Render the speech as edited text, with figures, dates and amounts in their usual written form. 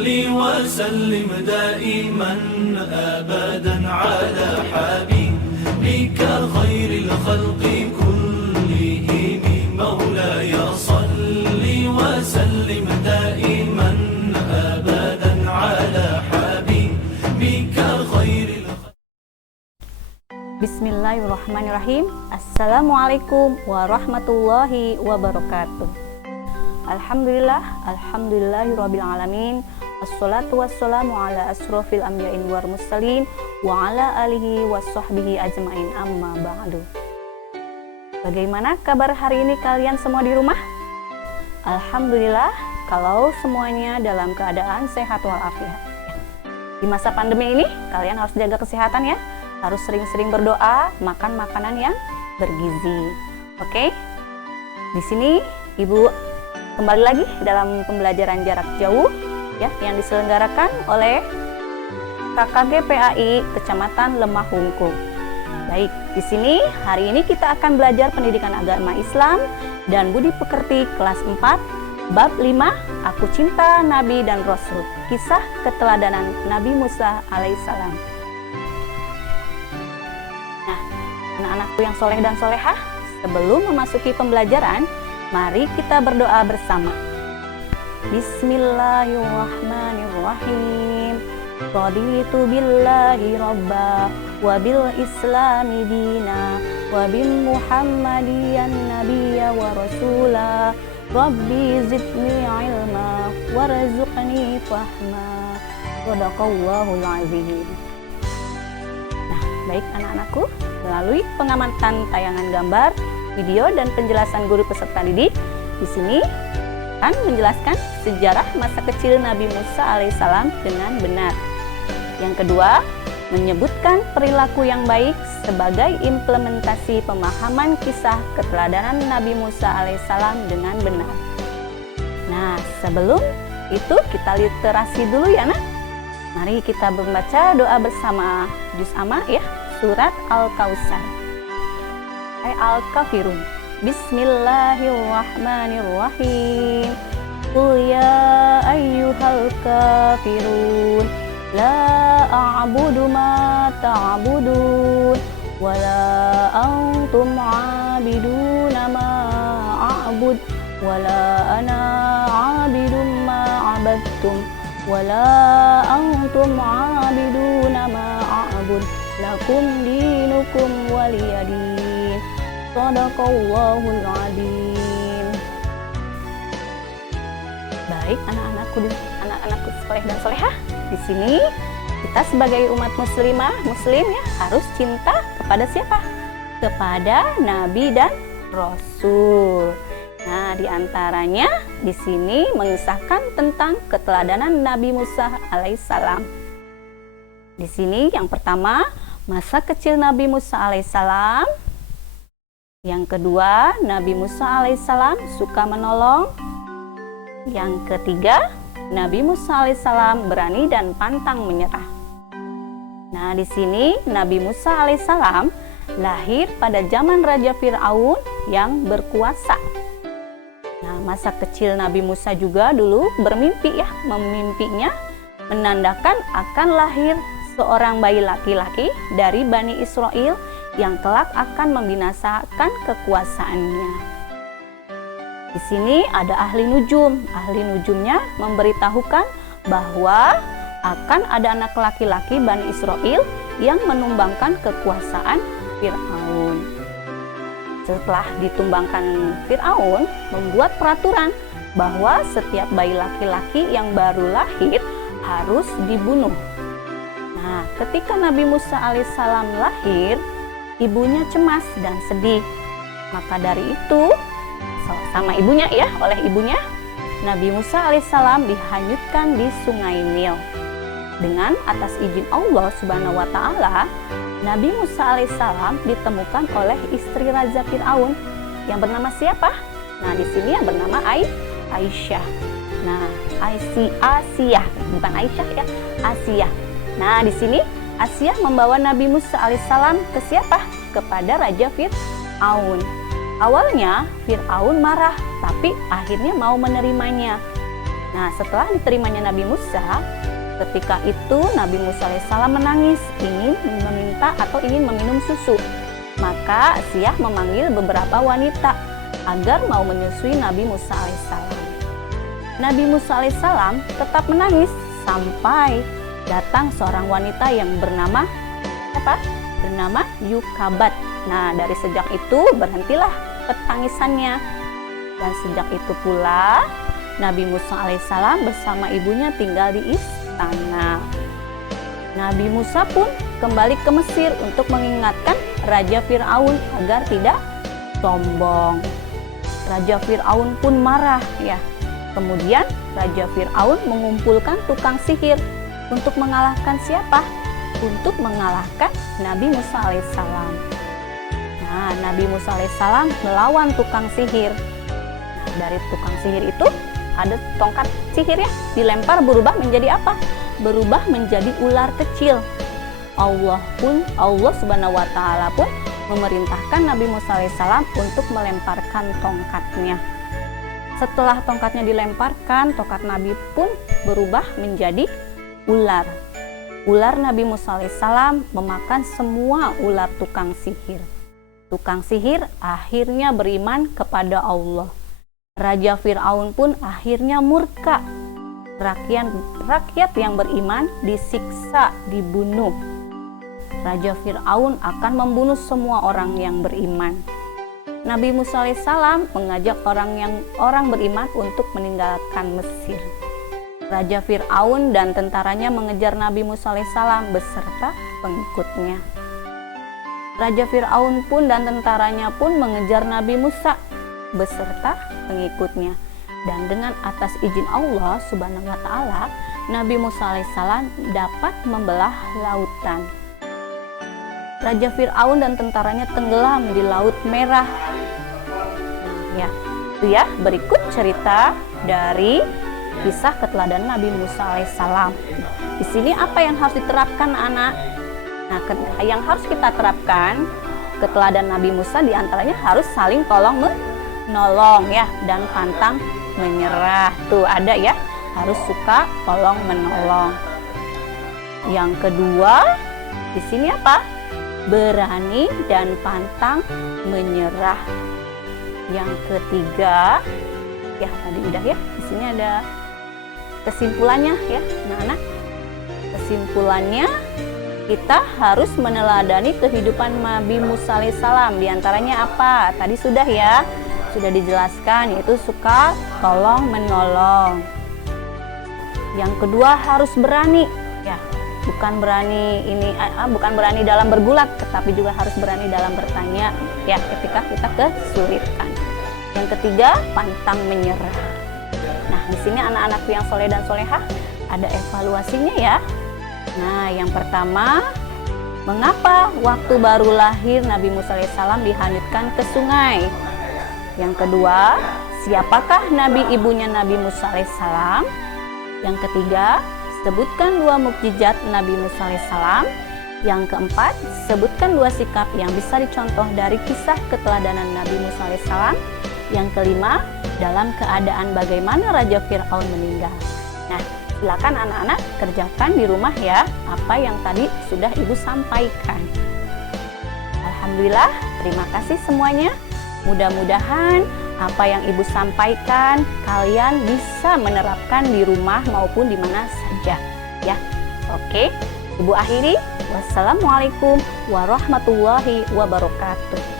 وسلم دائما أبدا على حبيبك خير الخلق كلهم مولاي صل وسلم دائما أبدا على حبيبك خير الخلق. Bismillahirrahmanirrahim. Assalamualaikum warahmatullahi wabarakatuh. Alhamdulillahirabbil alamin. Assalatu wassalamu ala asrofil anbiya'in wal mursalin wa ala alihi washabbihi ajmain, amma ba'du. Bagaimana kabar hari ini kalian semua di rumah? Alhamdulillah kalau semuanya dalam keadaan sehat walafiat. Di masa pandemi ini kalian harus jaga kesehatan ya. Harus sering-sering berdoa, makan makanan yang bergizi. Oke? Di sini Ibu kembali lagi dalam pembelajaran jarak jauh ya yang diselenggarakan oleh KKG PAI Kecamatan Lemah Hungkul. Baik, di sini hari ini kita akan belajar pendidikan agama Islam dan budi pekerti kelas 4 bab 5 Aku Cinta Nabi dan Rasul. Kisah keteladanan Nabi Musa alaihissalam. Nah, anak-anakku yang soleh dan solehah, sebelum memasuki pembelajaran, mari kita berdoa bersama. Bismillahirrahmanirrahim. Raditu billahi rabba wa bil islami dina wa bin muhammadiyan nabiyya wa rasula. Rabbi zidni ilma warzuqni fahma. Shadaqallahul azim. Nah, baik anak-anakku, melalui pengamatan tayangan gambar, video dan penjelasan guru peserta didik, di sini akan menjelaskan sejarah masa kecil Nabi Musa alaihissalam dengan benar. Yang kedua, menyebutkan perilaku yang baik sebagai implementasi pemahaman kisah keteladanan Nabi Musa alaihissalam dengan benar. Nah, sebelum itu kita literasi dulu ya nak. Mari kita membaca doa bersama juz amma ya, surat Al-Kautsar. Al-Kafirun. Bismillahirrahmanirrahim. Qul ya ayyuhal kafirun la a'budu ma ta'budun wa la antum 'abiduna ma a'bud wa la ana 'abidun ma 'abadtum wa la antum 'abiduna ma a'bud lakum dinukum waliyadin. Shadaqallahul azim. Baik anak-anakku soleh dan solehah, di sini kita sebagai umat muslimah muslim ya harus cinta kepada siapa? Kepada Nabi dan Rasul. Nah, diantaranya di sini mengisahkan tentang keteladanan Nabi Musa alaihissalam. Di sini yang pertama, masa kecil Nabi Musa alaihissalam. Yang kedua, Nabi Musa alaihissalam suka menolong. Yang ketiga, Nabi Musa alaihissalam berani dan pantang menyerah. Nah, di sini Nabi Musa alaihissalam lahir pada zaman Raja Fir'aun yang berkuasa. Nah, masa kecil Nabi Musa juga dulu bermimpi ya, memimpinya menandakan akan lahir seorang bayi laki-laki dari Bani Israel yang kelak akan membinasakan kekuasaannya. Di sini ada ahli nujum. Ahli nujumnya memberitahukan bahwa akan ada anak laki-laki Bani Israel yang menumbangkan kekuasaan Fir'aun. Setelah ditumbangkan Fir'aun, membuat peraturan bahwa setiap bayi laki-laki yang baru lahir harus dibunuh. Nah, ketika Nabi Musa alaihissalam lahir, ibunya cemas dan sedih. Maka dari itu, sama ibunya ya, oleh ibunya, Nabi Musa alaihissalam dihanyutkan di Sungai Nil. Dengan atas izin Allah Subhanahu wa taala, Nabi Musa alaihissalam ditemukan oleh istri Raja Fir'aun yang bernama siapa? Nah, di sini yang bernama Aisyah. Nah, Asia, bukan Aisyah ya, Asia. Nah, di sini Asia membawa Nabi Musa alaihissalam ke siapa? Kepada Raja Fir'aun. Awalnya Fir'aun marah, tapi akhirnya mau menerimanya. Nah, setelah diterimanya Nabi Musa, ketika itu Nabi Musa alaihissalam menangis, ingin meminta atau ingin meminum susu. Maka Siyah memanggil beberapa wanita agar mau menyusui Nabi Musa alaihissalam. Nabi Musa alaihissalam tetap menangis sampai datang seorang wanita yang bernama Bernama Yukabat. Nah, dari sejak itu berhentilah tangisannya. Dan sejak itu pula Nabi Musa alaihissalam bersama ibunya tinggal di istana. Nabi Musa pun kembali ke Mesir untuk mengingatkan Raja Fir'aun agar tidak sombong. Raja Fir'aun pun marah ya. Kemudian Raja Fir'aun mengumpulkan tukang sihir untuk mengalahkan siapa? Untuk mengalahkan Nabi Musa alaihissalam. Nah, Nabi Musa alaihissalam melawan tukang sihir. Nah, dari tukang sihir itu ada tongkat sihir ya, dilempar berubah menjadi apa? Berubah menjadi ular kecil. Allah Subhanahu wa taala pun memerintahkan Nabi Musa alaihissalam untuk melemparkan tongkatnya. Setelah tongkatnya dilemparkan, tongkat Nabi pun berubah menjadi ular. Ular Nabi Musa alaihissalam memakan semua ular tukang sihir. Tukang sihir akhirnya beriman kepada Allah. Raja Fir'aun pun akhirnya murka. Rakyat yang beriman disiksa, dibunuh. Raja Fir'aun akan membunuh semua orang yang beriman. Nabi Musa alaihissalam mengajak orang beriman untuk meninggalkan Mesir. Raja Fir'aun dan tentaranya mengejar Nabi Musa alaihissalam beserta pengikutnya. Raja Fir'aun pun dan tentaranya pun mengejar Nabi Musa beserta pengikutnya. Dan dengan atas izin Allah Subhanahu wa taala, Nabi Musa alaihissalam dapat membelah lautan. Raja Fir'aun dan tentaranya tenggelam di Laut Merah. Ya, itu ya, berikut cerita dari kisah keteladanan Nabi Musa alaihissalam. Di sini apa yang harus diterapkan anak? Nah, yang harus kita terapkan keteladanan Nabi Musa diantaranya harus saling tolong menolong ya, dan pantang menyerah. Tuh ada ya, harus suka tolong menolong. Yang kedua, di sini apa? Berani dan pantang menyerah. Yang ketiga, ya tadi udah ya. Di sini ada kesimpulannya ya, anak-anak. Kesimpulannya, kita harus meneladani kehidupan Nabi Musa alaihissalam. Di antaranya apa? Tadi sudah ya, sudah dijelaskan, yaitu suka tolong menolong. Yang kedua harus berani ya, bukan berani dalam bergulat, tetapi juga harus berani dalam bertanya ya ketika kita kesulitan. Yang ketiga, pantang menyerah. Nah, di sini anak-anakku yang soleh dan solehah ada evaluasinya ya. Nah, yang pertama, mengapa waktu baru lahir Nabi Musa alaihissalam dihanyutkan ke sungai? Yang kedua, siapakah nabi ibunya Nabi Musa alaihissalam? Yang ketiga, sebutkan 2 mukjizat Nabi Musa alaihissalam. Yang keempat, sebutkan 2 sikap yang bisa dicontoh dari kisah keteladanan Nabi Musa alaihissalam. Yang kelima, dalam keadaan bagaimana Raja Fir'aun meninggal. Nah, silakan anak-anak kerjakan di rumah ya apa yang tadi sudah Ibu sampaikan. Alhamdulillah, terima kasih semuanya. Mudah-mudahan apa yang Ibu sampaikan kalian bisa menerapkan di rumah maupun di mana saja ya. Oke, Ibu akhiri. Wassalamualaikum warahmatullahi wabarakatuh.